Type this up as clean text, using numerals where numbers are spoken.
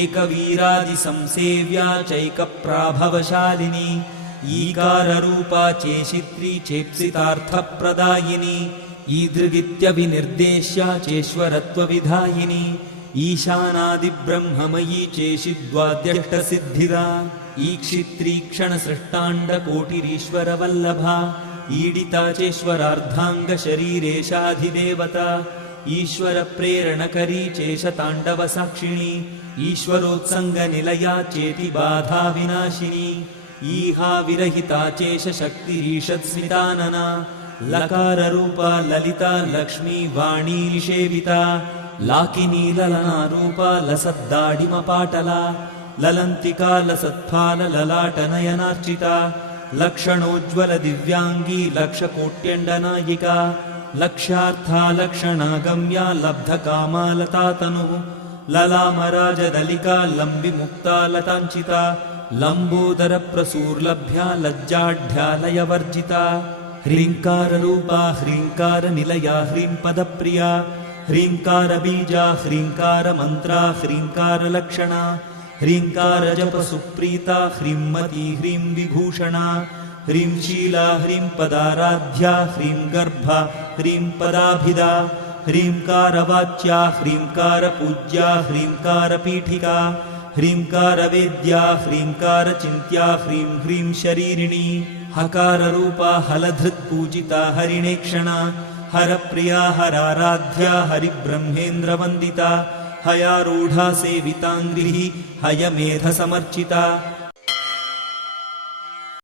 एकवीरादिसंसेव्या चैकप्राभवशालिनी ईकाररूपा चेशित्री चेप्सितार्थप्रदायिनी ईदृगित्यभिनिर्देश्या चेश्वरत्वविधायिनी ईशानादिब्रह्ममयी चेशिद्वाद्यष्टसिद्धिदा ईक्षित्रीक्षणसृष्टाण्डकोटिरीश्वरवल्लभा ईडिता चेश्वरार्धाङ्गशरीरेशाधिदेवता ईश्वरप्रेरणकरी चेशताण्डवसाक्षिणी ईश्वरोत्सङ्गनिलया चेतिबाधाविनाशिनी ईहा विरहिता चेशशक्तिरीषत्स्मितानना लकाररूपा ललिता लक्ष्मी वाणी निषेविता लाकिनी ललनारूपा लसद्दाडिमपाटला ललन्तिका लसत्फालललाटनयनार्चिता लक्षणोज्ज्वल दिव्यांगी लक्षकोट्यण्डनायिका लक्ष्यार्था लक्षणागम्या लब्धकामा लतातनुः ललामराजदलिका लम्बिमुक्ता लताञ्चिता लम्बोदरप्रसूर्लभ्या लज्जाढ्यालयवर्जिता ह्रीङ्काररूपा ह्रीङ्कारनिलया ह्रीङ्पदप्रिया ह्रीङ्कारबीजा ह्रीङ्कारमन्त्रा ह्रीङ्कारलक्षणा ह्रीङ्कारजपसुप्रीता ह्रींमती ह्रीं विभूषणा ह्रीं शीला ह्रीं पदाराध्या ह्रीं गर्भा ह्रीं पदाभिदा ह्रींकारवाच्या ह्रींकारपूज्या ह्रींकारपीठिका ह्रींकारवेद्या ह्रींकारचिन्त्या ह्रीं ह्रीं शरीरिणी हकाररूपा हलधृत्पूजिता हरिणेक्षणा हरप्रिया हराराध्या हरिब्रह्मेन्द्रवन्दिता हयारूढा सेविताङ्घ्रिः हयमेधसमर्चिता